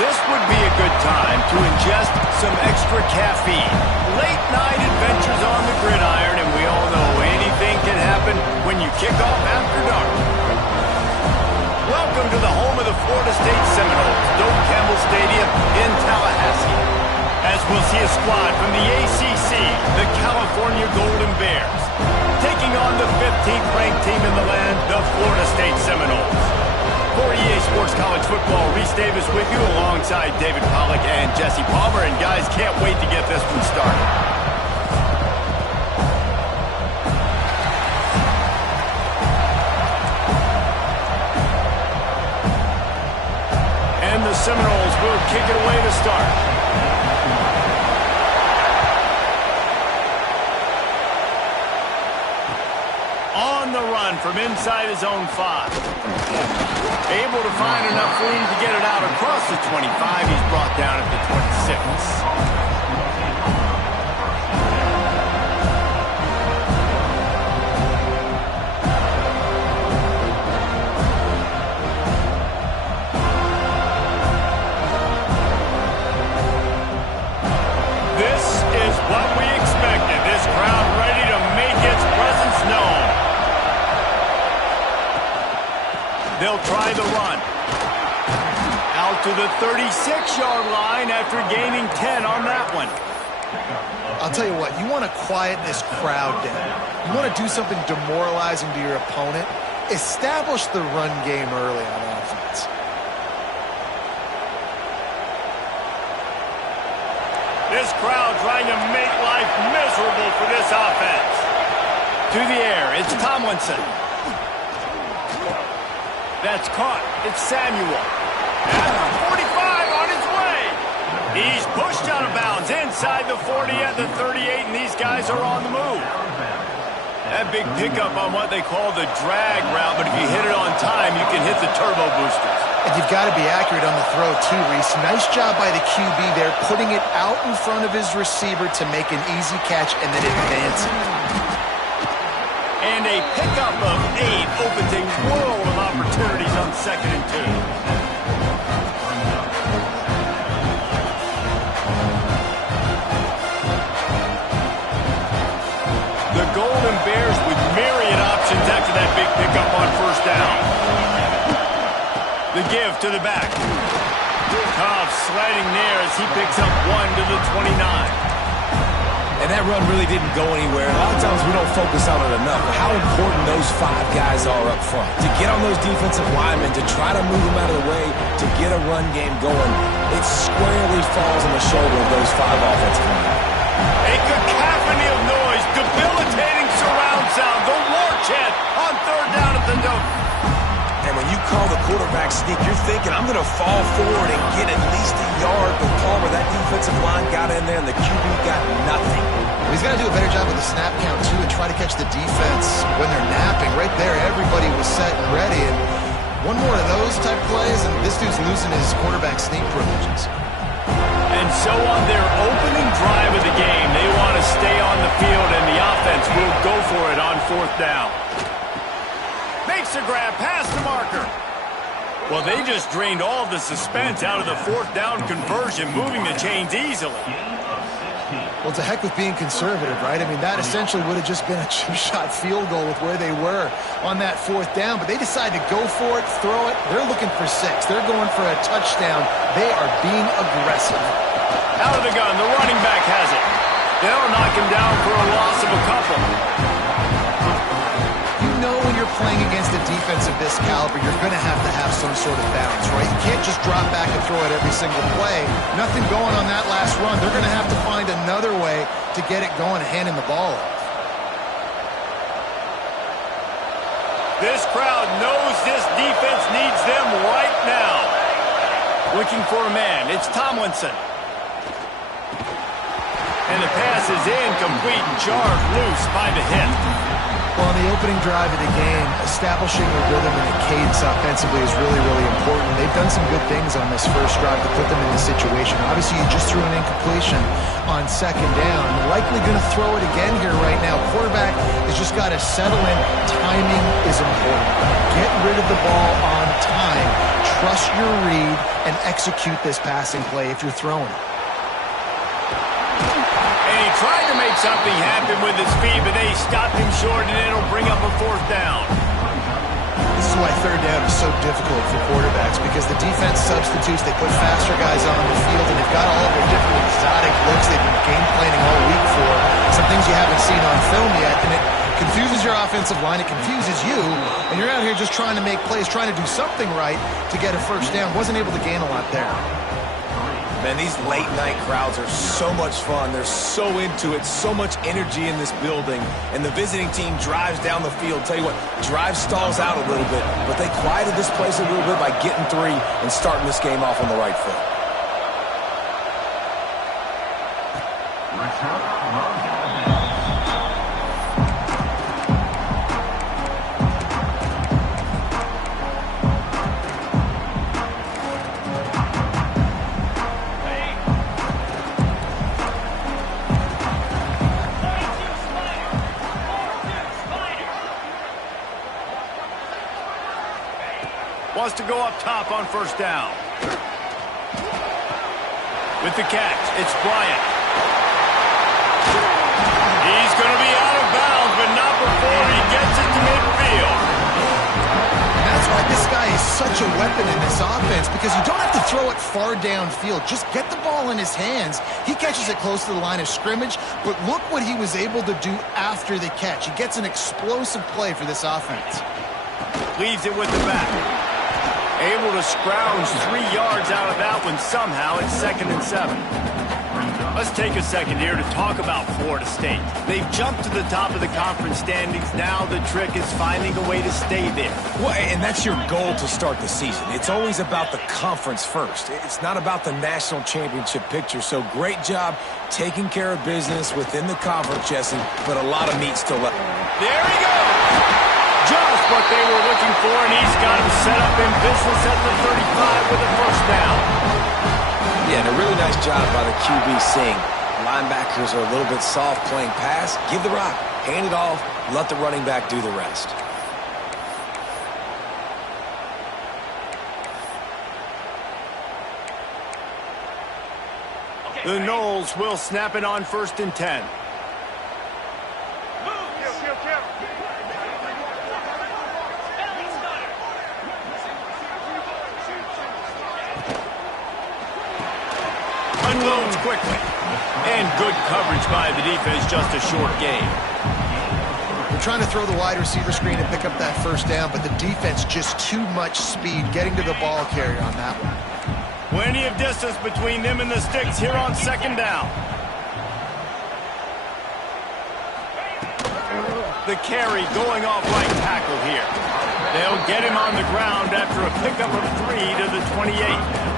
This would be a good time to ingest some extra caffeine. Late night adventures on the gridiron, and we all know anything can happen when you kick off after dark. Welcome to the home of the Florida State Seminoles, Doak Campbell Stadium in Tallahassee. As we'll see a squad from the ACC, the California Golden Bears, taking on the 15th ranked team in the land, the Florida State Seminoles. For EA Sports College Football, Reese Davis with you alongside David Pollack and Jesse Palmer. And guys, can't wait to get this one started. And the Seminoles will kick it away to start. On the run from inside his own 5. Able to find enough room to get it out across the 25. He's brought down at the 26. This is what we expected. This crowd ready to make its presence known. They'll try the run. Out to the 36-yard line after gaining 10 on that one. I'll tell you what, you want to quiet this crowd down. You want to do something demoralizing to your opponent. Establish the run game early on offense. This crowd trying to make life miserable for this offense. To the air, it's Tomlinson. That's caught. It's Samuel. At the 45 on his way. He's pushed out of bounds inside the 40 at the 38, and these guys are on the move. That big pickup on what they call the drag route, but if you hit it on time, you can hit the turbo boosters. And you've got to be accurate on the throw, too, Reese. Nice job by the QB there, putting it out in front of his receiver to make an easy catch and then advance it. And a pickup of 8 opens a world of opportunities on 2nd and 2. The Golden Bears with myriad options after that big pickup on 1st down. The give to the back. Cobb sliding there as he picks up 1 to the 29. And that run really didn't go anywhere. A lot of times we don't focus on it enough, but how important those 5 guys are up front. To get on those defensive linemen, to try to move them out of the way, to get a run game going, it squarely falls on the shoulder of those 5 offensive linemen. A cacophony of noise, debilitating surround sound, the war chant on 3rd down at the Doak. And when you call the quarterback sneak, you're thinking, I'm going to fall forward and get at least a yard. But Palmer, that defensive line got in there, and the QB got nothing. Well, he's got to do a better job with the snap count, too, and try to catch the defense when they're napping. Right there, everybody was set and ready. And one more of those type plays, and this dude's losing his quarterback sneak privileges. And so on their opening drive of the game, they want to stay on the field, and the offense will go for it on 4th down. Makes a grab past the marker. Well, they just drained all the suspense out of the 4th down conversion, moving the chains easily. Well, to heck with being conservative, right? I mean, that essentially would have just been a chip-shot field goal with where they were on that 4th down. But they decide to go for it, throw it. They're looking for 6. They're going for a touchdown. They are being aggressive. Out of the gun, the running back has it. They'll knock him down for a loss of a couple. When you're playing against a defense of this caliber, you're going to have some sort of balance, right? You can't just drop back and throw it every single play. Nothing going on that last run. They're going to have to find another way to get it going, handing the ball off. This crowd knows this defense needs them right now. Looking for a man. It's Tomlinson. And the pass is incomplete and charged loose by the hit. Well, on the opening drive of the game, establishing a rhythm and a cadence offensively is really, really important. They've done some good things on this first drive to put them in this situation. Obviously, you just threw an incompletion on 2nd down. Likely going to throw it again here right now. Quarterback has just got to settle in. Timing is important. Get rid of the ball on time. Try trust your read and execute this passing play if you're throwing it. And he tried to make something happen with his feet, but they stopped him short, and it'll bring up a 4th down. This is why 3rd down is so difficult for quarterbacks, because the defense substitutes, they put faster guys on the field, and they've got all of their different exotic looks they've been game planning all week for, some things you haven't seen on film yet, and it confuses your offensive line, it confuses you, and you're out here just trying to make plays, trying to do something right to get a 1st down. Wasn't able to gain a lot there. Man, these late-night crowds are so much fun. They're so into it, so much energy in this building. And the visiting team drives down the field. Tell you what, drive stalls out a little bit, but they quieted this place a little bit by getting 3 and starting this game off on the right foot. Wants to go up top on 1st down. With the catch, it's Bryant. He's going to be out of bounds, but not before he gets it to midfield. And that's why this guy is such a weapon in this offense, because you don't have to throw it far downfield. Just get the ball in his hands. He catches it close to the line of scrimmage, but look what he was able to do after the catch. He gets an explosive play for this offense. Leaves it with the back. Able to scrounge 3 yards out of that one somehow. It's 2nd and 7. Let's take a second here to talk about Florida State. They've jumped to the top of the conference standings. Now the trick is finding a way to stay there. Well, and that's your goal to start the season. It's always about the conference first. It's not about the national championship picture. So great job taking care of business within the conference, Jesse, but a lot of meat still left. There he goes! Just what they were looking for, and he's got him set up in business at the 35 with a 1st down. Yeah, and a really nice job by the QB seeing linebackers are a little bit soft playing pass. Give the rock, hand it off, let the running back do the rest. The Noles will snap it on 1st and 10. Unloads quickly. And good coverage by the defense, just a short gain. They're trying to throw the wide receiver screen and pick up that 1st down, but the defense just too much speed getting to the ball carrier on that one. Plenty of distance between them and the sticks here on 2nd down. The carry going off right tackle here. They'll get him on the ground after a pickup of 3 to the 28.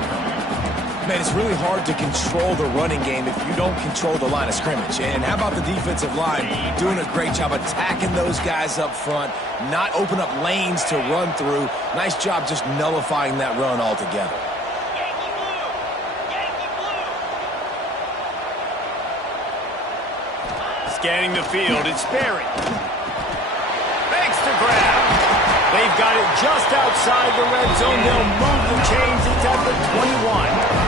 Man, it's really hard to control the running game if you don't control the line of scrimmage. And how about the defensive line doing a great job attacking those guys up front, not open up lanes to run through. Nice job just nullifying that run altogether. Scanning the field, it's Berry. Makes the grab. They've got it just outside the red zone. They'll move the chains. It's at the 21.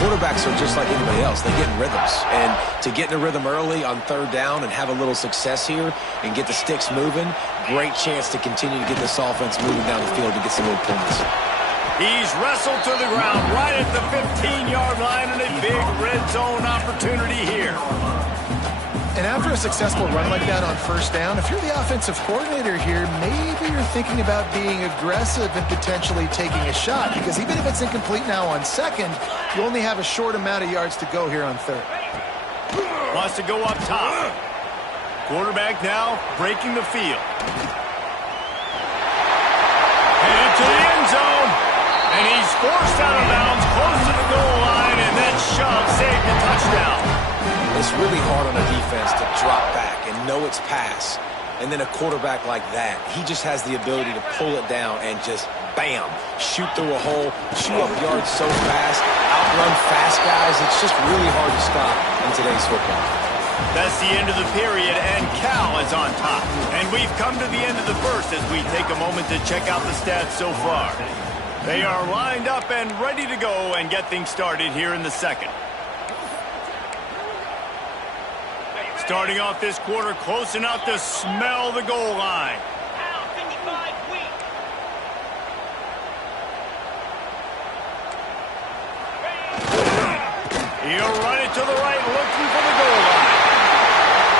Quarterbacks are just like anybody else. They get in rhythms. And to get in a rhythm early on 3rd down and have a little success here and get the sticks moving, great chance to continue to get this offense moving down the field to get some more points. He's wrestled to the ground right at the 15-yard line, and a big red zone opportunity here. And after a successful run like that on 1st down, if you're the offensive coordinator here, maybe you're thinking about being aggressive and potentially taking a shot, because even if it's incomplete now on 2nd, you only have a short amount of yards to go here on 3rd. Wants to go up top. Quarterback now breaking the field. Headed to the end zone. And he's forced out of bounds close to the goal line, and that shove saved a touchdown. It's really hard on a defense to drop back and know it's pass. And then a quarterback like that, he just has the ability to pull it down and just, bam, shoot through a hole, chew up yards so fast, outrun fast guys. It's just really hard to stop in today's football. That's the end of the period, and Cal is on top. And we've come to the end of the 1st as we take a moment to check out the stats so far. They are lined up and ready to go and get things started here in the second. Starting off this quarter close enough to smell the goal line. He'll run it to the right, looking for the goal line.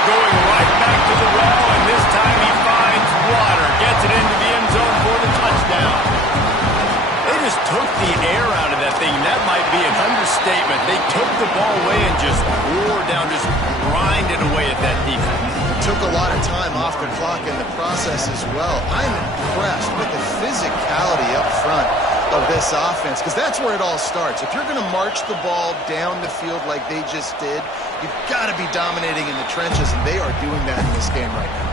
Going right back to the well, and this time he finds water. Gets it into the end zone for the touchdown. They just took the air out of that thing. That might be an understatement. They took the ball away and just wore down, just grinded away at that defense. Took a lot of time off the clock in the process as well. I'm impressed with the physicality up front of this offense, because that's where it all starts. If you're going to march the ball down the field like they just did, you've got to be dominating in the trenches, and they are doing that in this game right now.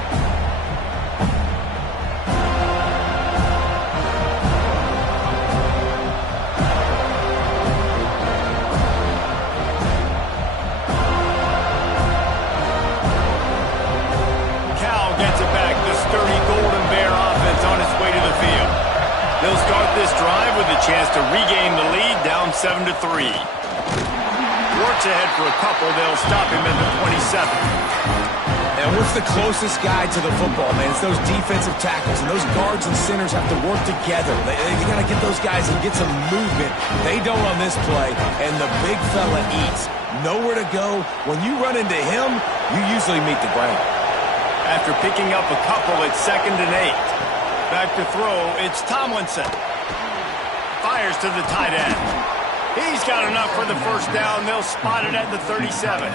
Gets it back. The sturdy Golden Bear offense on its way to the field. They'll start this drive with a chance to regain the lead, down 7-3. Works ahead for a couple. They'll stop him at the 27. And what's the closest guy to the football, man? It's those defensive tackles, and those guards and centers have to work together. You got to get those guys and get some movement. They don't on this play, and the big fella eats. Nowhere to go. When you run into him, you usually meet the ground. After picking up a couple, it's 2nd and 8. Back to throw, it's Tomlinson. Fires to the tight end. He's got enough for the first down. They'll spot it at the 37.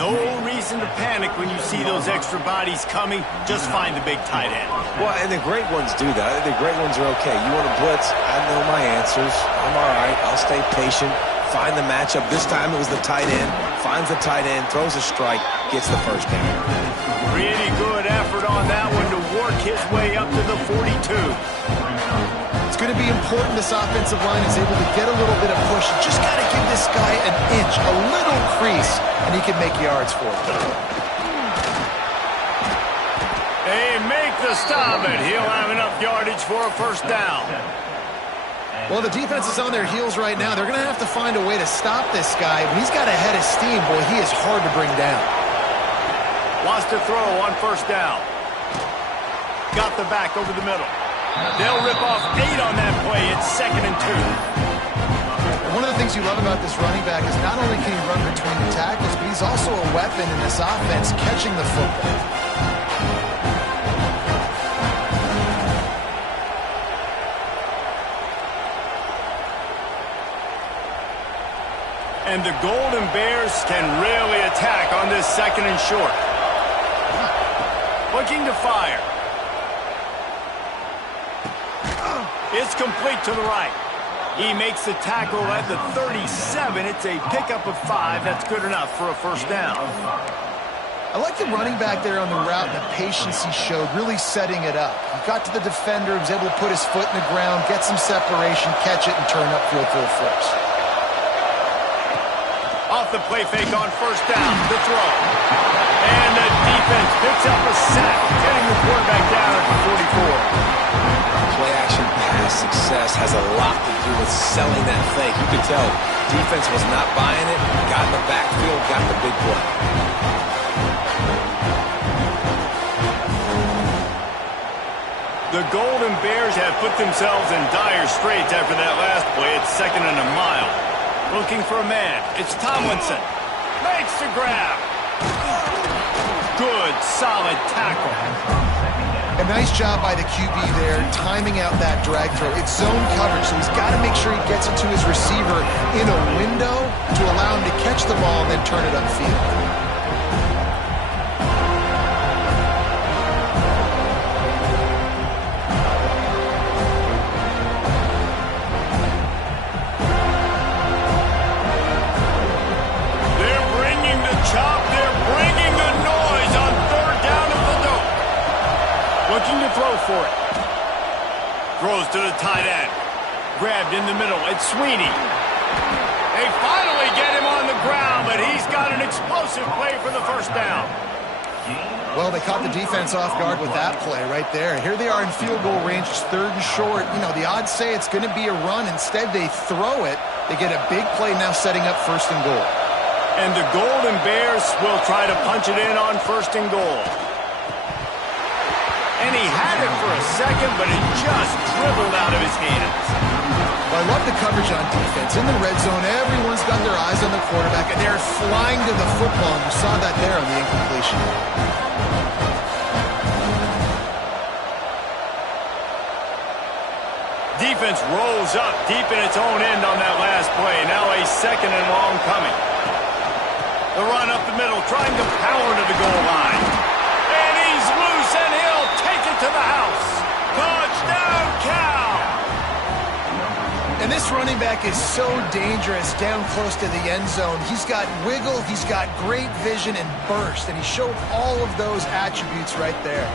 No reason to panic when you see those extra bodies coming. Just find the big tight end. Well, and the great ones do that. The great ones are okay. You want to blitz? I know my answers. I'm all right. I'll stay patient. Find the matchup. This time it was the tight end. Finds the tight end, throws a strike, gets the first down. Really good effort on that one to work his way up to the 42. It's going to be important this offensive line is able to get a little bit of push. You just got to give this guy an inch, a little crease, and he can make yards for it. They make the stop, and he'll have enough yardage for a first down. Well, the defense is on their heels right now. They're going to have to find a way to stop this guy. When he's got a head of steam, boy, he is hard to bring down. Wants to throw on first down. Got the back over the middle. They'll rip off 8 on that play. It's 2nd and 2. And one of the things you love about this running back is not only can he run between the tackles, but he's also a weapon in this offense catching the football. And the Golden Bears can really attack on this 2nd and short. Looking to fire. It's complete to the right. He makes the tackle at the 37. It's a pickup of 5. That's good enough for a first down. I like the running back there on the route and the patience he showed, really setting it up. He got to the defender, was able to put his foot in the ground, get some separation, catch it, and turn upfield for a first. Off the play fake on first down, the throw. And the defense picks up a sack, getting the quarterback down at the 44. Play action pass success has a lot to do with selling that fake. You could tell defense was not buying it, got in the backfield, got the big play. The Golden Bears have put themselves in dire straits after that last play. It's 2nd and a mile. Looking for a man. It's Tomlinson. Makes the grab. Good, solid tackle. A nice job by the QB there, timing out that drag throw. It's zone coverage, so he's got to make sure he gets it to his receiver in a window to allow him to catch the ball and then turn it upfield. Looking to throw for it. Throws to the tight end. Grabbed in the middle. It's Sweeney. They finally get him on the ground, but he's got an explosive play for the first down. Well, they caught the defense off guard with that play right there. Here they are in field goal range. It's 3rd and short. You know, the odds say it's going to be a run. Instead, they throw it. They get a big play now setting up 1st and goal. And the Golden Bears will try to punch it in on 1st and goal. And he had it for a second, but it just dribbled out of his hands. Well, I love the coverage on defense. In the red zone, everyone's got their eyes on the quarterback, and they're flying to the football. And you saw that there on the incompletion. Defense rolls up deep in its own end on that last play. Now a 2nd and long coming. The run up the middle, trying to power to the goal line. And he's loose, and he'll take it to the house. Touchdown, Cal! And this running back is so dangerous down close to the end zone. He's got wiggle, he's got great vision and burst, and he showed all of those attributes right there.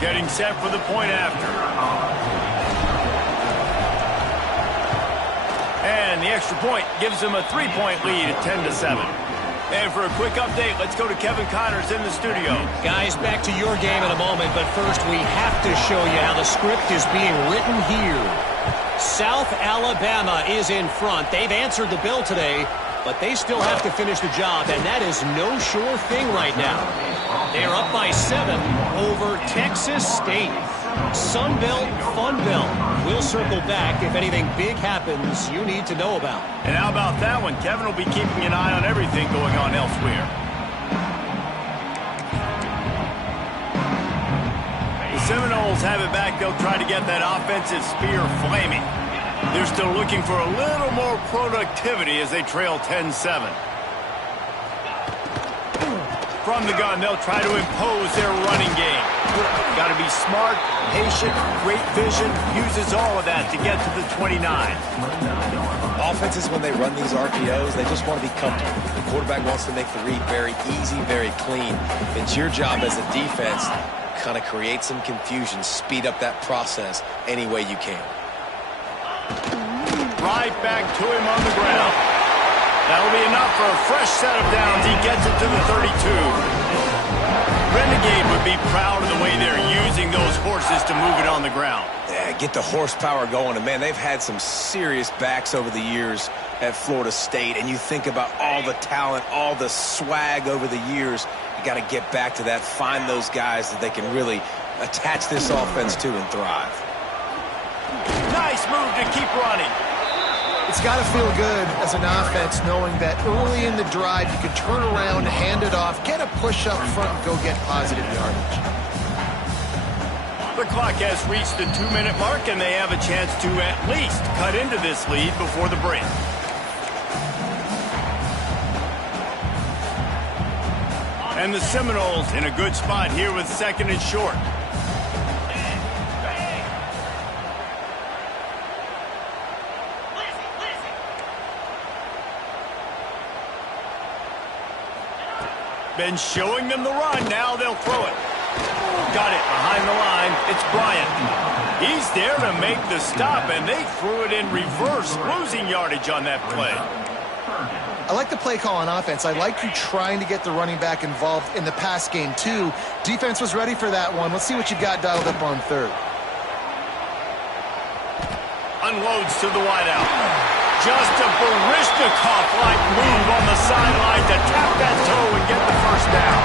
Getting set for the point after. And the extra point gives them a 3-point lead at 10-7. And for a quick update, let's go to Kevin Connors in the studio. Guys, back to your game in a moment, but first we have to show you how the script is being written here. South Alabama is in front. They've answered the bell today, but they still have to finish the job, and that is no sure thing right now. They are up by 7 over Texas State. Sun Belt, Fun Belt. We'll circle back if anything big happens you need to know about. And how about that one? Kevin will be keeping an eye on everything going on elsewhere. The Seminoles have it back. They'll try to get that offensive spear flaming. They're still looking for a little more productivity as they trail 10-7. From the gun, they'll try to impose their running game. Got to be smart, patient, great vision, uses all of that to get to the 29. Offenses, when they run these RPOs, they just want to be comfortable. The quarterback wants to make the read very easy, very clean. It's your job as a defense to kind of create some confusion, speed up that process any way you can. Right back to him on the ground. That'll be enough for a fresh set of downs. He gets it to the 32. Renegade would be proud of the way they're using those horses to move it on the ground. Yeah, get the horsepower going. And, man, they've had some serious backs over the years at Florida State. And you think about all the talent, all the swag over the years. You got to get back to that, find those guys that they can really attach this offense to and thrive. Nice move to keep running. It's got to feel good as an offense knowing that early in the drive you can turn around, hand it off, get a push up front, and go get positive yardage. The clock has reached the 2-minute mark, and they have a chance to at least cut into this lead before the break. And the Seminoles in a good spot here with 2nd and short. Been showing them the run. Now they'll throw it. Got it behind the line. It's Bryant. He's there to make the stop, and they threw it in reverse, losing yardage on that play. I like the play call on offense. I like you trying to get the running back involved in the pass game, too. Defense was ready for that one. Let's see what you got dialed up on 3rd. Unloads to the wideout. Just a Baryshnikov-like move on the sideline to tap that toe and get the first down.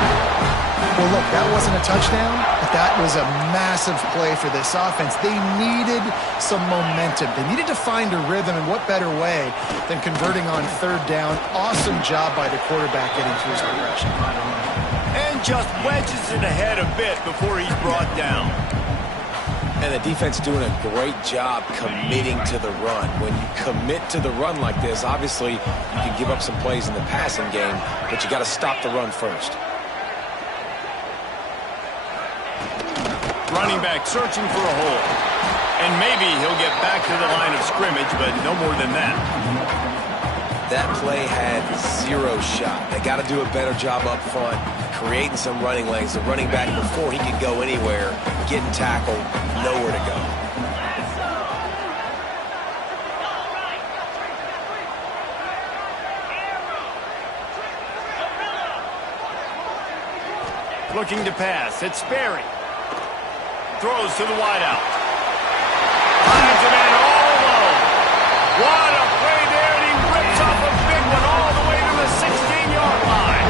Well, look, that wasn't a touchdown, but that was a massive play for this offense. They needed some momentum. They needed to find a rhythm, and what better way than converting on 3rd down. Awesome job by the quarterback getting to his progression. And just wedges it ahead a bit before he's brought down. And the defense doing a great job committing to the run. When you commit to the run like this, obviously you can give up some plays in the passing game, but you got to stop the run first. Running back searching for a hole. And maybe he'll get back to the line of scrimmage, but no more than that. That play had 0 shot. They got to do a better job up front, creating some running lanes. The running back, before he could go anywhere, getting tackled, nowhere to go. Looking to pass. It's Sperry. Throws to the wideout. Finds a man all alone. What a play there, and he rips off a big one all the way to the 16-yard line.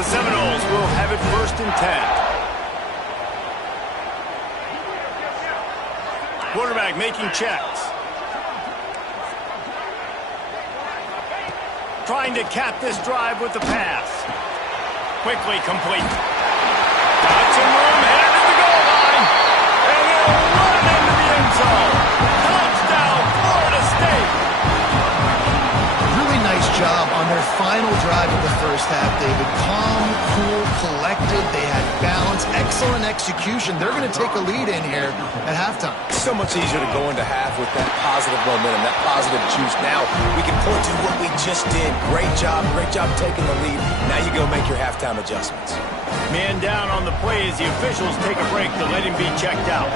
The Seminoles will have it 1st and 10. Quarterback making checks. Trying to cap this drive with the pass. Quickly complete. Got some room, headed to the goal line. And they'll run into the end zone. Touchdown, Florida State. Really nice job on their final drive of the first half, David. Calm, cool, collected. They had balance, excellent execution. They're going to take a lead in here at halftime. So much easier to go into half with that positive momentum, that positive juice. Now we can point to what we just did. Great job taking the lead. Now you go make your halftime adjustments. Man down on the play as the officials take a break to let him be checked out.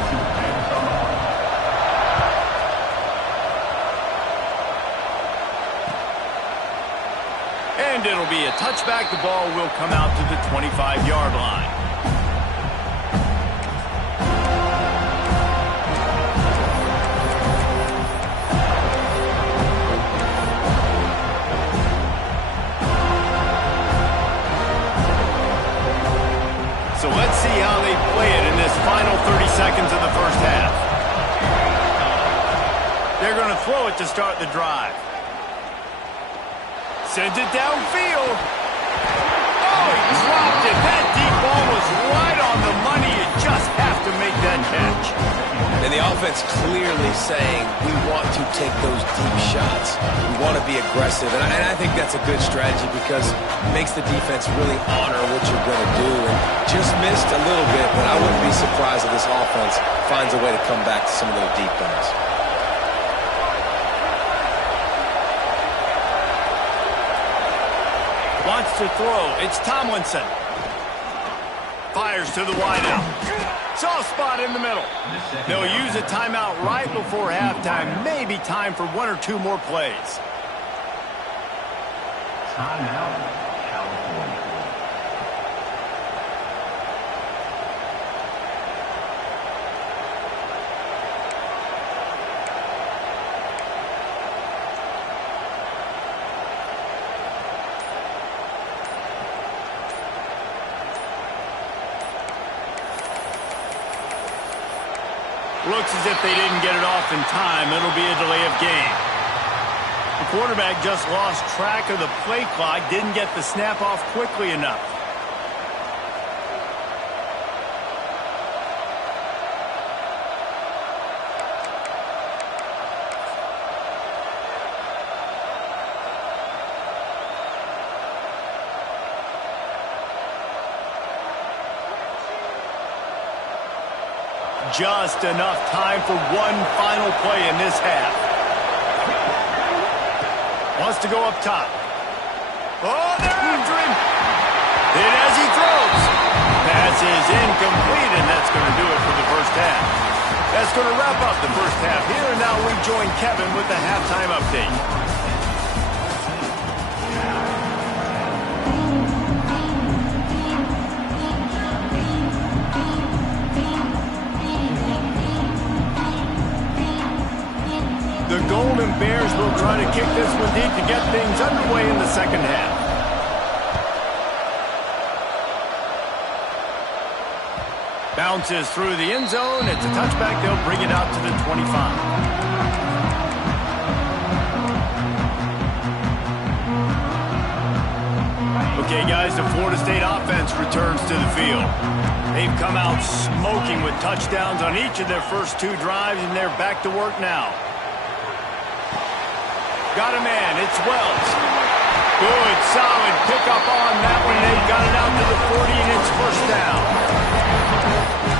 And it'll be a touchback. The ball will come out to the 25-yard line. So let's see how they play it in this final 30 seconds of the first half. They're going to throw it to start the drive. Sends it downfield. Oh, he dropped it. That deep ball was right on the money. You just have to make that catch. And the offense clearly saying we want to take those deep shots. We want to be aggressive. And I think that's a good strategy because it makes the defense really honor what you're going to do. And just missed a little bit, but I wouldn't be surprised if this offense finds a way to come back to some of those deep ones. Wants to throw. It's Tomlinson. Fires to the wideout. Soft spot in the middle. They'll use a timeout right before halftime. Maybe time for 1 or 2 more plays. Timeout, California. Looks as if they didn't get it off in time. It'll be a delay of game. The quarterback just lost track of the play clock, didn't get the snap off quickly enough. Just enough time for one final play in this half. Wants to go up top. Oh, they're after him. Hit as he throws. Pass is incomplete, and that's going to do it for the first half. That's going to wrap up the first half here, and now we join Kevin with the halftime update. The Golden Bears will try to kick this one deep to get things underway in the second half. Bounces through the end zone. It's a touchback. They'll bring it out to the 25. Okay, guys, the Florida State offense returns to the field. They've come out smoking with touchdowns on each of their first 2 drives, and they're back to work now. Got a man. It's Wells. Good, solid pickup on that one. They got it out to the 40, and it's first down.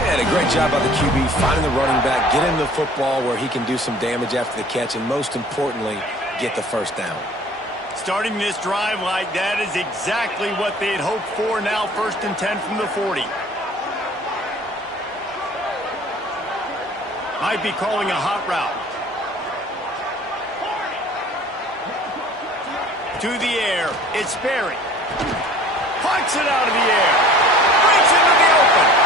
Yeah, a great job by the QB finding the running back, get him the football where he can do some damage after the catch, and most importantly, get the first down. Starting this drive like that is exactly what they had hoped for. Now 1st and 10 from the 40. Might be calling a hot route. To the air, it's Sperry. Punts it out of the air. Breaks open.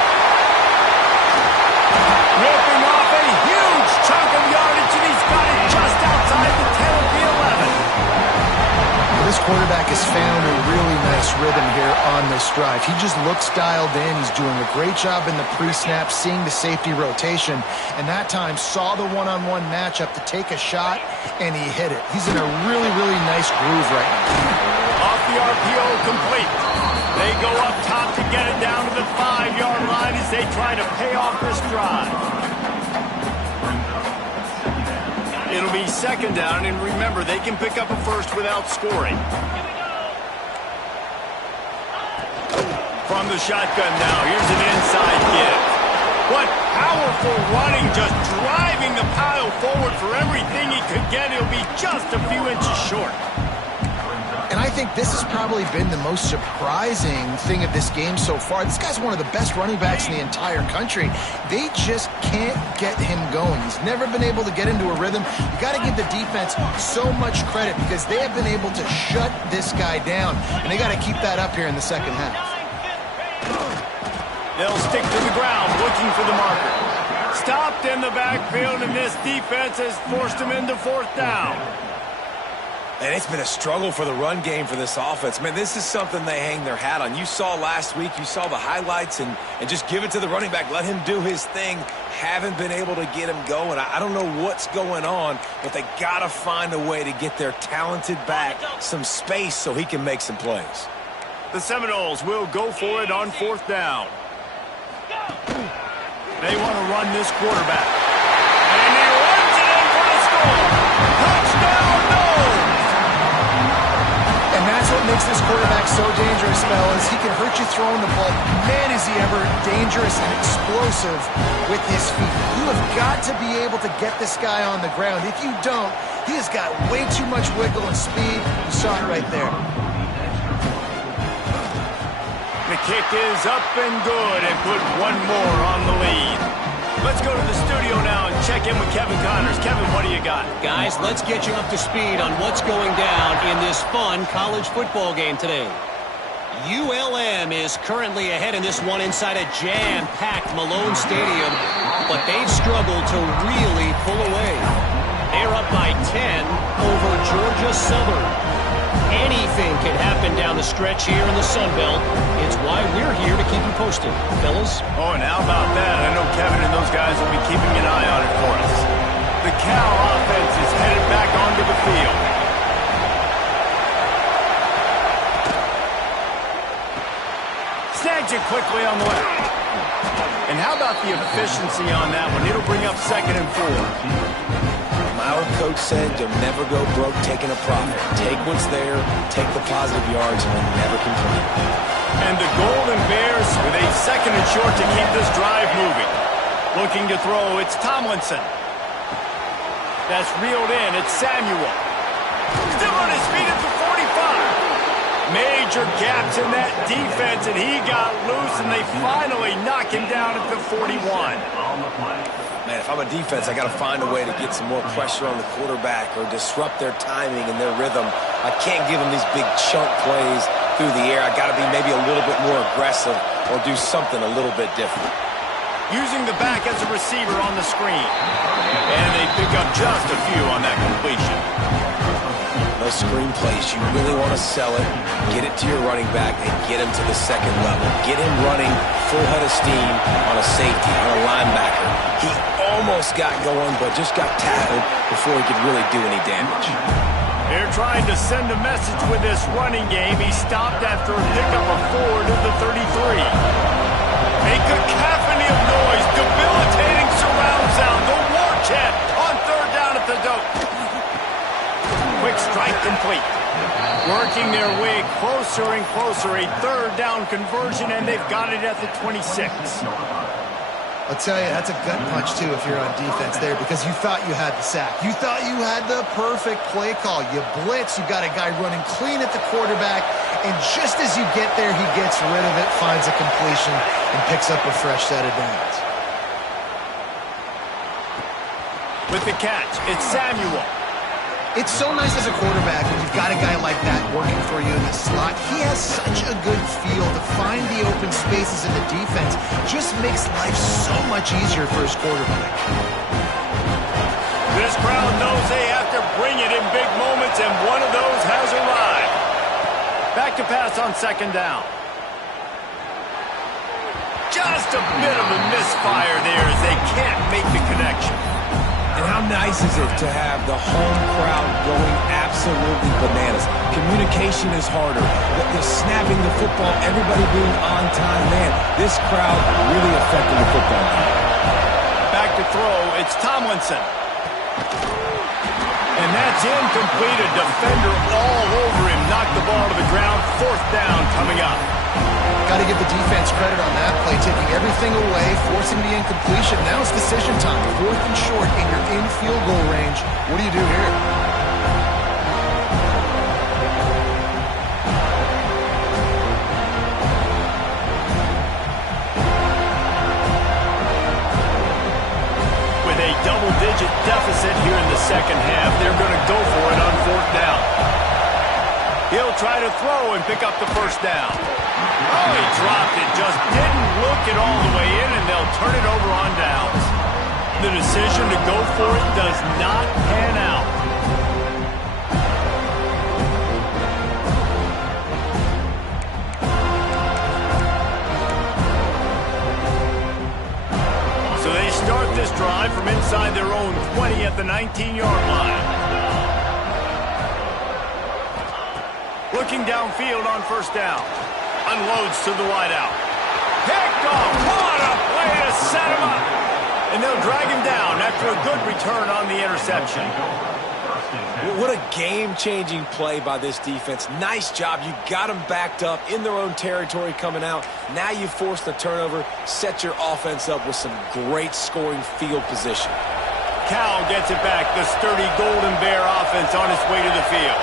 Ripping off a huge chunk of yardage, and he's got it just outside the 10 of the 11. This quarterback has found a really nice rhythm here on this drive. He just looks dialed in. He's doing a great job in the pre-snap, seeing the safety rotation, and that time saw the one-on-one matchup to take a shot, and he hit it. He's in a really, really nice groove right now. Off the RPO, complete. They go up top to get it down to the 5-yard line as they try to pay off this drive. It'll be second down, and remember, they can pick up a first without scoring. From the shotgun now, here's an inside give. What powerful running, just driving the pile forward for everything he could get. He'll be just a few inches short. And I think this has probably been the most surprising thing of this game so far. This guy's one of the best running backs in the entire country. They just can't get him going. He's never been able to get into a rhythm. You got to give the defense so much credit because they have been able to shut this guy down, and they got to keep that up here in the second half. They'll stick to the ground looking for the marker. Stopped in the backfield, and this defense has forced him into fourth down. And it's been a struggle for the run game for this offense. Man, this is something they hang their hat on. You saw last week, you saw the highlights, and just give it to the running back. Let him do his thing. Haven't been able to get him going. I don't know what's going on, but they got to find a way to get their talented back some space so he can make some plays. The Seminoles will go for it on fourth down. They want to run this quarterback. And he runs it in for the score. Touchdown, no! And that's what makes this quarterback so dangerous, fellas. He can hurt you throwing the ball. Man, is he ever dangerous and explosive with his feet. You have got to be able to get this guy on the ground. If you don't, he has got way too much wiggle and speed. You saw it right there. The kick is up and good, and put one more on the lead. Let's go to the studio now and check in with Kevin Connors. Kevin, what do you got? Guys, let's get you up to speed on what's going down in this fun college football game today. ULM is currently ahead in this one inside a jam-packed Malone Stadium, but they've struggled to really pull away. They're up by 10 over Georgia Southern. Anything can happen down the stretch here in the Sun Belt. It's why we're here to keep you posted, fellas. Oh, and how about that? I know Kevin and those guys will be keeping an eye on it for us. The Cal offense is headed back onto the field. Snags it quickly on the left. And how about the efficiency on that one? It'll bring up 2nd and 4. My old coach said you'll never go broke taking a profit. Take what's there, take the positive yards, and never complain. And the Golden Bears with a 2nd and short to keep this drive moving. Looking to throw, it's Tomlinson. That's reeled in, it's Samuel. Still on his feet at the 45. Major gaps in that defense, and he got loose, and they finally knock him down at the 41. Man, if I'm a defense, I got to find a way to get some more pressure on the quarterback or disrupt their timing and their rhythm. I can't give them these big chunk plays through the air. I got to be maybe a little bit more aggressive or do something a little bit different. Using the back as a receiver on the screen. And they pick up just a few on that completion. Those screen plays, you really want to sell it, get it to your running back, and get him to the 2nd level. Get him running full head of steam on a safety, on a linebacker. He almost got going, but just got tackled before he could really do any damage. They're trying to send a message with this running game. He stopped after a pickup of 4 to the 33. A cacophony of noise, debilitating surround sound. The war chant on 3rd down at the dope. Quick strike complete. Working their way closer and closer. A 3rd down conversion, and they've got it at the 26. I'll tell you, that's a gut punch, too, if you're on defense there, because you thought you had the sack. You thought you had the perfect play call. You blitz, you got a guy running clean at the quarterback, and just as you get there, he gets rid of it, finds a completion, and picks up a fresh set of downs. With the catch, it's Samuel. It's so nice as a quarterback when you've got a guy like that working for you in the slot. He has such a good feel to find the open spaces in the defense. Just makes life so much easier for his quarterback. This crowd knows they have to bring it in big moments, and one of those has arrived. Back to pass on second down. Just a bit of a misfire there as they can't make the connection. And how nice is it to have the home crowd going absolutely bananas? Communication is harder. The snapping the football, everybody being on time. Man, this crowd really affecting the football game. Back to throw, it's Tomlinson. And that's incomplete. A defender all over him. Knocked the ball to the ground. Fourth down coming up. Got to give the defense credit on that play, taking everything away, forcing the incompletion. Now it's decision time. Fourth and short, and you're in field goal range. What do you do here? With a double-digit deficit here in the second half, they're going to go for it on fourth down. He'll try to throw and pick up the first down. Oh, he dropped it. Just didn't look it all the way in, and they'll turn it over on downs. The decision to go for it does not pan out. So they start this drive from inside their own 20 at the 19-yard line. Looking downfield on first down. Unloads to the wideout. Picked off. What a play to set him up. And they'll drag him down after a good return on the interception. What a game-changing play by this defense. Nice job. You got them backed up in their own territory coming out. Now you force the turnover, set your offense up with some great scoring field position. Cal gets it back. The sturdy Golden Bear offense on its way to the field.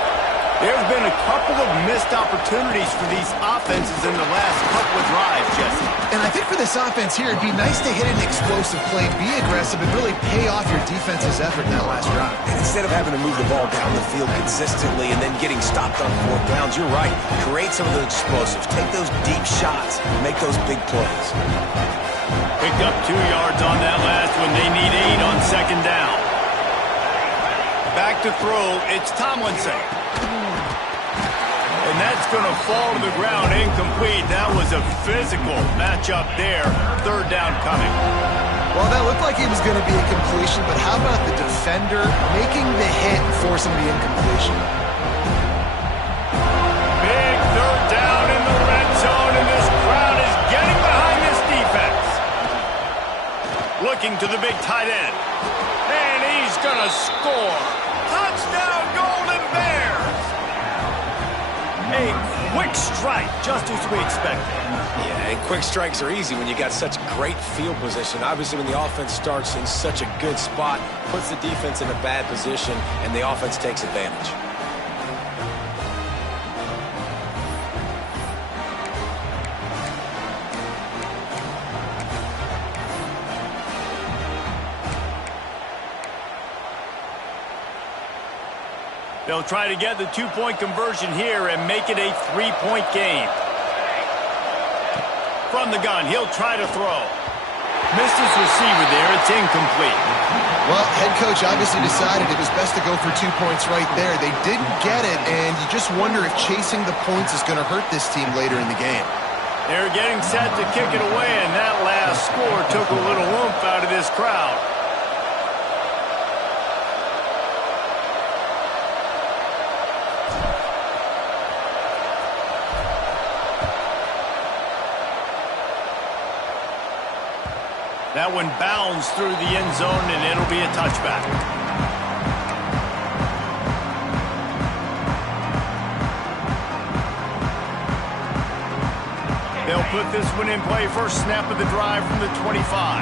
There's been a couple of missed opportunities for these offenses in the last couple of drives, Jesse. And I think for this offense here, it'd be nice to hit an explosive play, be aggressive, and really pay off your defense's effort in that last drive. And instead of having to move the ball down the field consistently and then getting stopped on fourth downs, you're right. Create some of those explosives. Take those deep shots. Make those big plays. Picked up 2 yards on that last one. They need 8 on second down. Back to throw, it's Tomlinson. And that's going to fall to the ground incomplete. That was a physical matchup there. Third down coming. Well, that looked like it was going to be a completion, but how about the defender making the hit and forcing the incompletion? Big third down in the red zone, and this crowd is getting behind this defense. Looking to the big tight end. And he's going to score. Touchdown, Golden Bears! A quick strike, just as we expected. Yeah, and quick strikes are easy when you got such great field position. Obviously, when the offense starts in such a good spot, puts the defense in a bad position, and the offense takes advantage. They'll try to get the two-point conversion here and make it a three-point game. From the gun, he'll try to throw. Missed his receiver there. It's incomplete. Well, head coach obviously decided it was best to go for 2 points right there. They didn't get it, and you just wonder if chasing the points is going to hurt this team later in the game. They're getting set to kick it away, and that last score took a little oomph out of this crowd. That one bounds through the end zone, and it'll be a touchback. They'll put this one in play. First snap of the drive from the 25.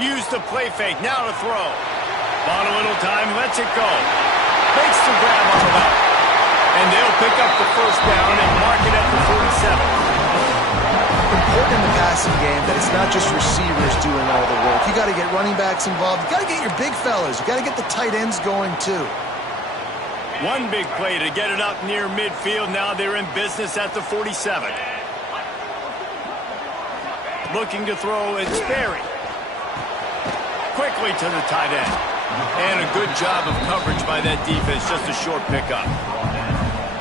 Use the play fake. Now to throw. Bought a little time. Lets it go. Makes the grab on the back. And they'll pick up the first down and mark it at the 47. Important important in the passing game that it's not just receivers doing all the work. You got to get running backs involved. You got to get your big fellas. You got to get the tight ends going too. One big play to get it up near midfield. Now they're in business at the 47. Looking to throw, it's Sperry. Quickly to the tight end. And a good job of coverage by that defense. Just a short pickup.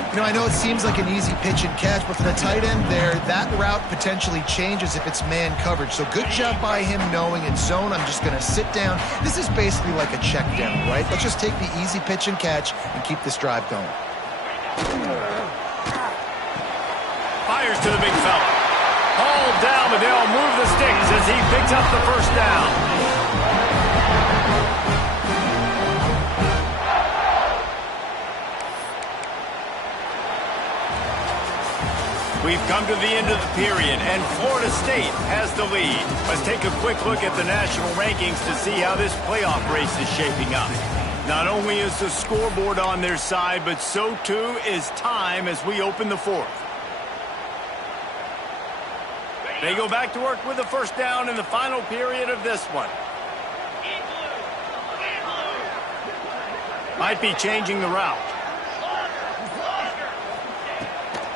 You know, I know it seems like an easy pitch and catch, but for the tight end there, that route potentially changes if it's man coverage. So good job by him knowing it's zone. I'm just going to sit down. This is basically like a check down, right? Let's just take the easy pitch and catch and keep this drive going. Fires to the big fella. Hauled down, but they'll move the sticks as he picks up the first down. We've come to the end of the period, and Florida State has the lead. Let's take a quick look at the national rankings to see how this playoff race is shaping up. Not only is the scoreboard on their side, but so too is time as we open the fourth. They go back to work with the first down in the final period of this one. Might be changing the route.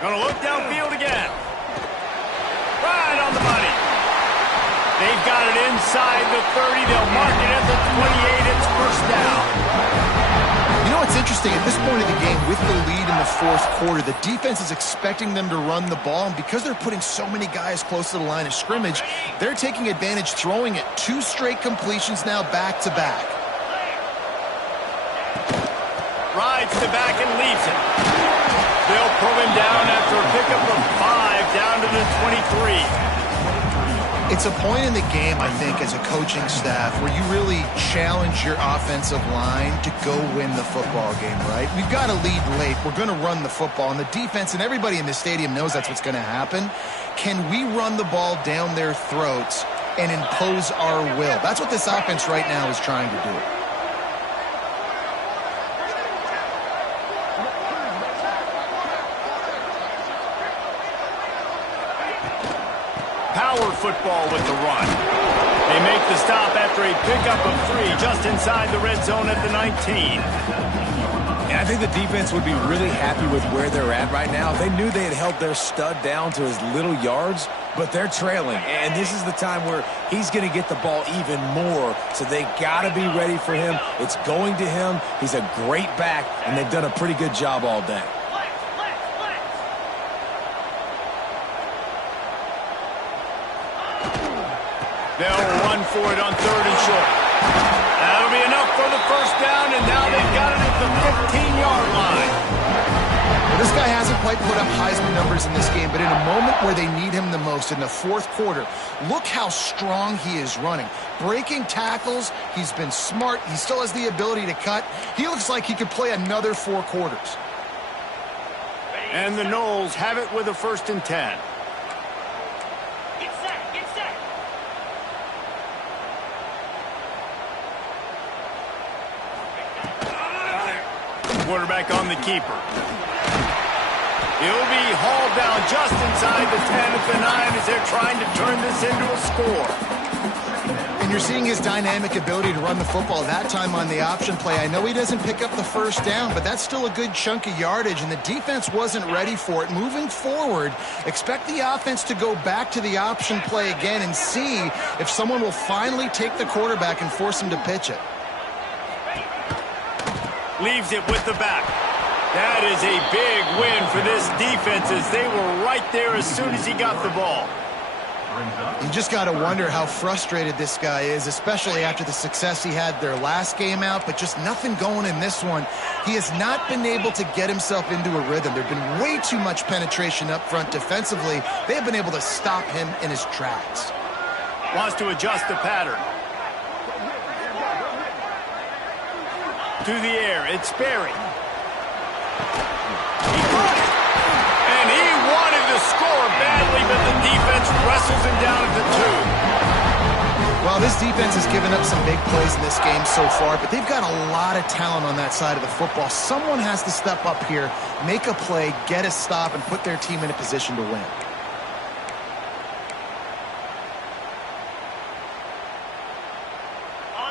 Gonna look downfield again. Right on the money. They've got it inside the 30. They'll mark it at the 28. It's first down. You know what's interesting? At this point of the game, with the lead in the fourth quarter, the defense is expecting them to run the ball, and because they're putting so many guys close to the line of scrimmage, they're taking advantage, throwing it 2 straight completions now back-to-back. Rides to back and leaves it. They'll pull him down after a pickup of 5 down to the 23. It's a point in the game, I think, as a coaching staff where you really challenge your offensive line to go win the football game, right? We've got to lead late. We're going to run the football, and the defense and everybody in the stadium knows that's what's going to happen. Can we run the ball down their throats and impose our will? That's what this offense right now is trying to do. Power football with the run. They make the stop after a pickup of 3 just inside the red zone at the 19. And I think the defense would be really happy with where they're at right now. They knew they had held their stud down to his little yards, but they're trailing. And this is the time where he's going to get the ball even more, so they got to be ready for him. It's going to him. He's a great back, and they've done a pretty good job all day. They'll run for it on 3rd and short. That'll be enough for the first down, and now they've got it at the 15-yard line. Well, this guy hasn't quite put up Heisman numbers in this game, but in a moment where they need him the most, in the fourth quarter, look how strong he is running. Breaking tackles, he's been smart. He still has the ability to cut. He looks like he could play another 4 quarters. And the Noles have it with a 1st and 10. Quarterback on the keeper. He'll be hauled down just inside the 10 at the 9 as they're trying to turn this into a score. And you're seeing his dynamic ability to run the football, that time on the option play. I know he doesn't pick up the first down, but that's still a good chunk of yardage, and the defense wasn't ready for it. Moving forward, expect the offense to go back to the option play again and see if someone will finally take the quarterback and force him to pitch it. Leaves it with the back. That is a big win for this defense as they were right there as soon as he got the ball. You just got to wonder how frustrated this guy is, especially after the success he had their last game out, but just nothing going in this one. He has not been able to get himself into a rhythm. There have been way too much penetration up front defensively. They have been able to stop him in his tracks. Wants to adjust the pattern. To the air, it's Sperry. He caught it! And he wanted to score badly, but the defense wrestles him down at the 2. Well, this defense has given up some big plays in this game so far, but they've got a lot of talent on that side of the football. Someone has to step up here, make a play, get a stop, and put their team in a position to win.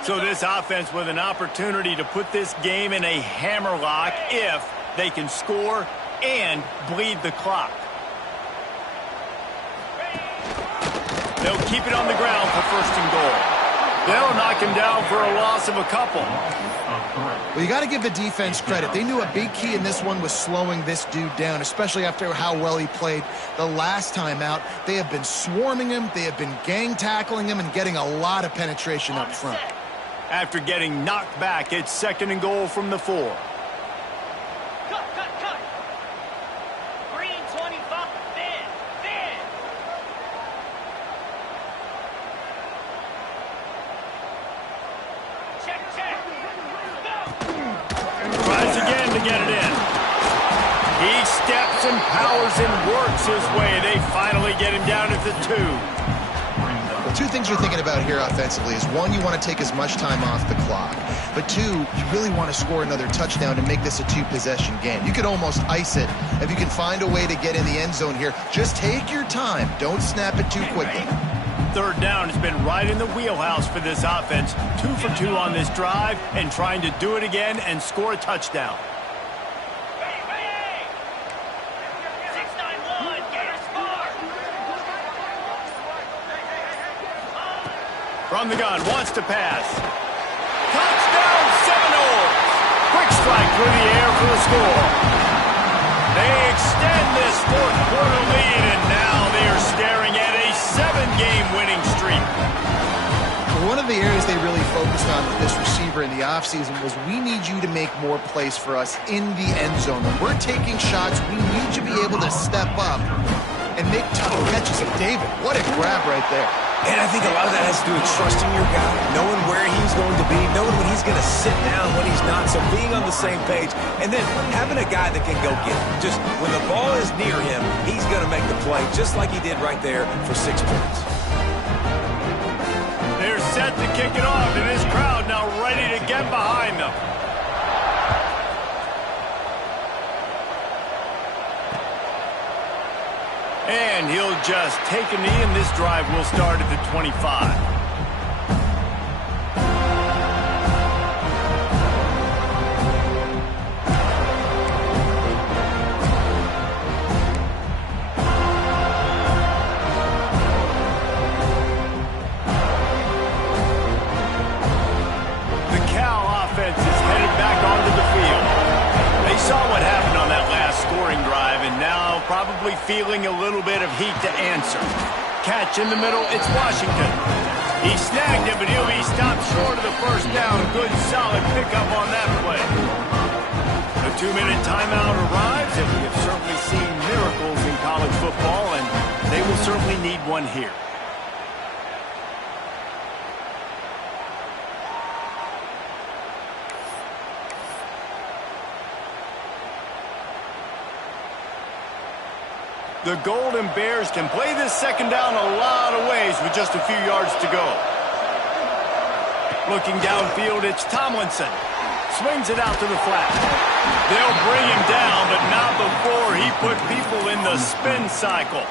So this offense with an opportunity to put this game in a hammerlock if they can score and bleed the clock. They'll keep it on the ground for first and goal. They'll knock him down for a loss of a couple. Well, you got to give the defense credit. They knew a big key in this one was slowing this dude down, especially after how well he played the last time out. They have been swarming him. They have been gang tackling him and getting a lot of penetration up front. After getting knocked back, it's second and goal from the 4. And powers and works his way. They finally get him down at the 2. Well, two things you're thinking about here offensively is, one, you want to take as much time off the clock. But two, you really want to score another touchdown to make this a 2-possession game. You could almost ice it if you can find a way to get in the end zone here. Just take your time. Don't snap it too quickly. Third down has been right in the wheelhouse for this offense. 2 for 2 on this drive and trying to do it again and score a touchdown. From the gun, wants to pass. Touchdown, Seminoles! Quick strike through the air for the score. They extend this fourth-quarter lead, and now they are staring at a 7-game winning streak. One of the areas they really focused on with this receiver in the offseason was, we need you to make more plays for us in the end zone. When we're taking shots, we need you to be able to step up and make tough catches. And David, what a grab right there. And I think a lot of that has to do with trusting your guy, knowing where he's going to be, knowing when he's going to sit down, when he's not, so being on the same page, and then having a guy that can go get it. Just when the ball is near him, he's going to make the play, just like he did right there for 6 points. They're set to kick it off, and this crowd now ready to get behind them. And he'll just take a knee, and this drive will start at the 25. The Cal offense is headed back onto the field. They saw what happened on that last scoring drive, and now probably feeling a little bit of heat to answer. Catch in the middle, it's Washington. He snagged it, but he'll be stopped short of the first down. Good, solid pickup on that play. The 2-minute timeout arrives, and we have certainly seen miracles in college football, and they will certainly need one here. The Golden Bears can play this second down a lot of ways with just a few yards to go. Looking downfield, it's Tomlinson. Swings it out to the flat. They'll bring him down, but not before he put people in the spin cycle.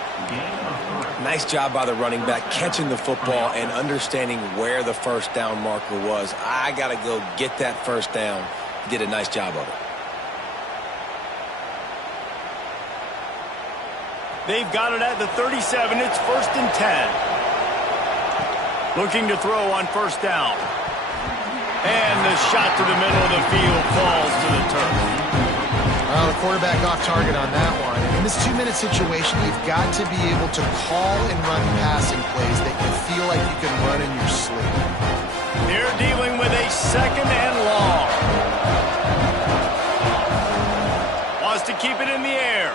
Nice job by the running back, catching the football and understanding where the first down marker was. I got to go get that first down. He did a nice job of it. They've got it at the 37. It's 1st and 10. Looking to throw on first down. And the shot to the middle of the field falls to the turf. Well, the quarterback off target on that one. In this 2-minute situation, you've got to be able to call and run passing plays that you feel like you can run in your sleep. They're dealing with a second and long. Wants to keep it in the air.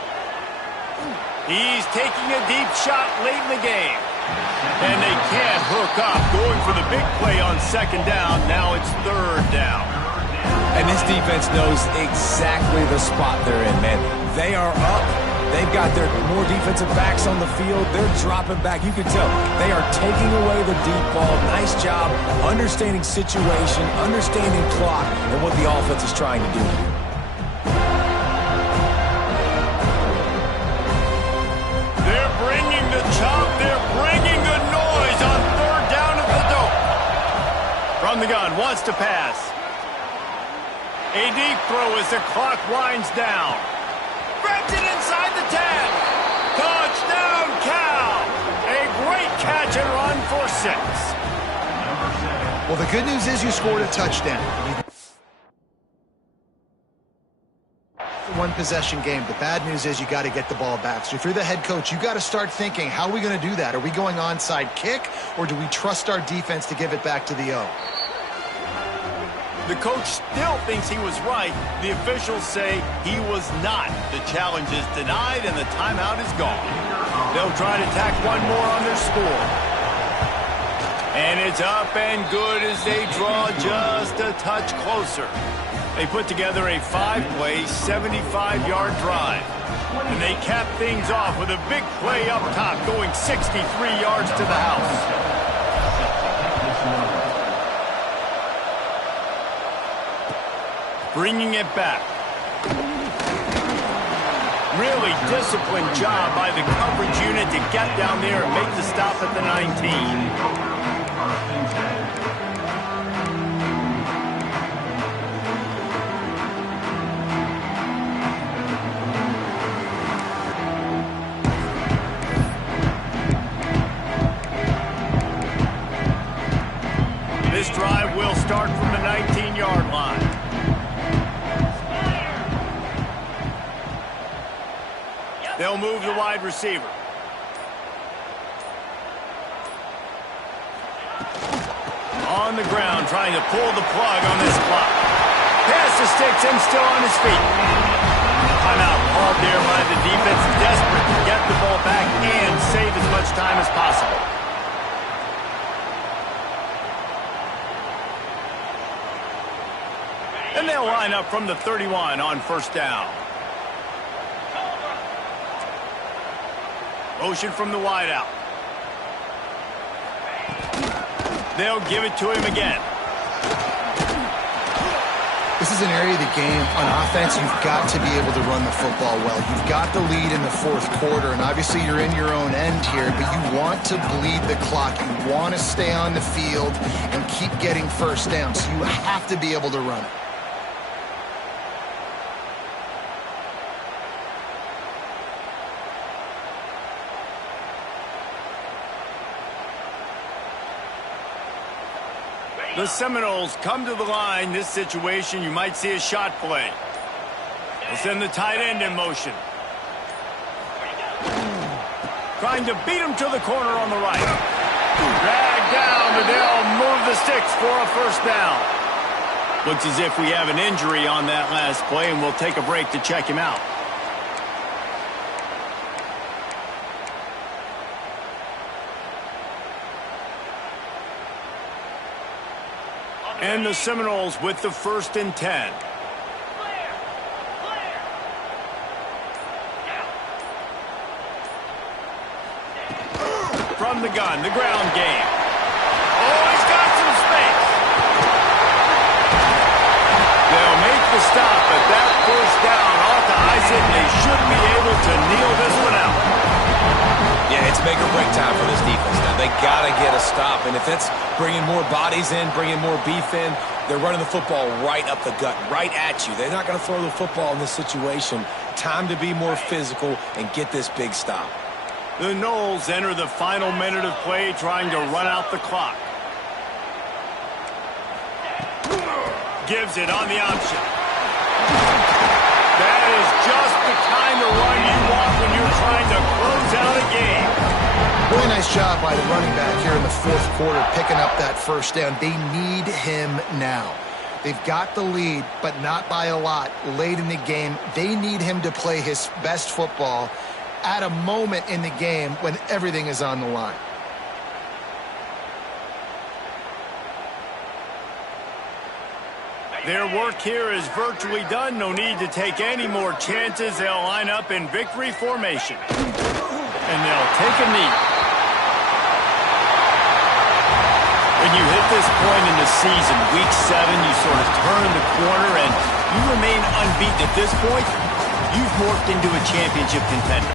He's taking a deep shot late in the game. And they can't hook up. Going for the big play on second down. Now it's third down. And this defense knows exactly the spot they're in, man. They are up. They've got their more defensive backs on the field. They're dropping back. You can tell they are taking away the deep ball. Nice job understanding situation, understanding clock, and what the offense is trying to do. Chop, they're bringing the noise on third down at the dope. From From the gun, wants to pass. A deep throw as the clock winds down. Grabs it inside the 10. Touchdown, Cal! A great catch and run for 6. Well, the good news is you scored a touchdown. One possession game. The bad news is you got to get the ball back. So if you're the head coach, you got to start thinking, how are we going to do that? Are we going onside kick, or do we trust our defense to give it back to the O? The coach still thinks he was right. The officials say he was not. The challenge is denied and the timeout is gone. They'll try to tack one more on their score. And it's up and good as they draw just a touch closer. They put together a 5-play, 75-yard drive. And they cap things off with a big play up top, going 63 yards to the house. Bringing it back. Really disciplined job by the coverage unit to get down there and make the stop at the 19. This drive will start from the 19-yard line. They'll move the wide receiver. On the ground, trying to pull the plug on this clock. Pass to Sticks, still on his feet. Timeout called there by the defense, desperate to get the ball back and save as much time as possible. And they'll line up from the 31 on first down. Motion from the wideout. They'll give it to him again. This is an area of the game on offense you've got to be able to run the football well. You've got the lead in the fourth quarter, and obviously you're in your own end here, but you want to bleed the clock. You want to stay on the field and keep getting first down, so you have to be able to run it. The Seminoles come to the line. This situation, you might see a shot play. They'll send the tight end in motion. Trying to beat him to the corner on the right. Dragged down, but they'll move the sticks for a first down. Looks as if we have an injury on that last play, and we'll take a break to check him out. And the Seminoles with the 1st and 10. From the gun, the ground game. Oh, he's got some space. They'll make the stop, but that first down ought to ice it, and they should be able to kneel this one out. Yeah, it's make or break time for this defense now. They got to get a stop, and if it's bringing more bodies in, bringing more beef in, they're running the football right up the gut, right at you. They're not going to throw the football in this situation. Time to be more physical and get this big stop. The Noles enter the final minute of play, trying to run out the clock. Gives it on the option. That is just the kind of run you want when you're trying to close out a game. Really nice job by the running back here in the fourth quarter, picking up that first down. They need him now. They've got the lead, but not by a lot late in the game. They need him to play his best football at a moment in the game when everything is on the line. Their work here is virtually done. No need to take any more chances. They'll line up in victory formation. And they'll take a knee. When you hit this point in the season, week 7, you sort of turn the corner and you remain unbeaten. At this point, you've morphed into a championship contender.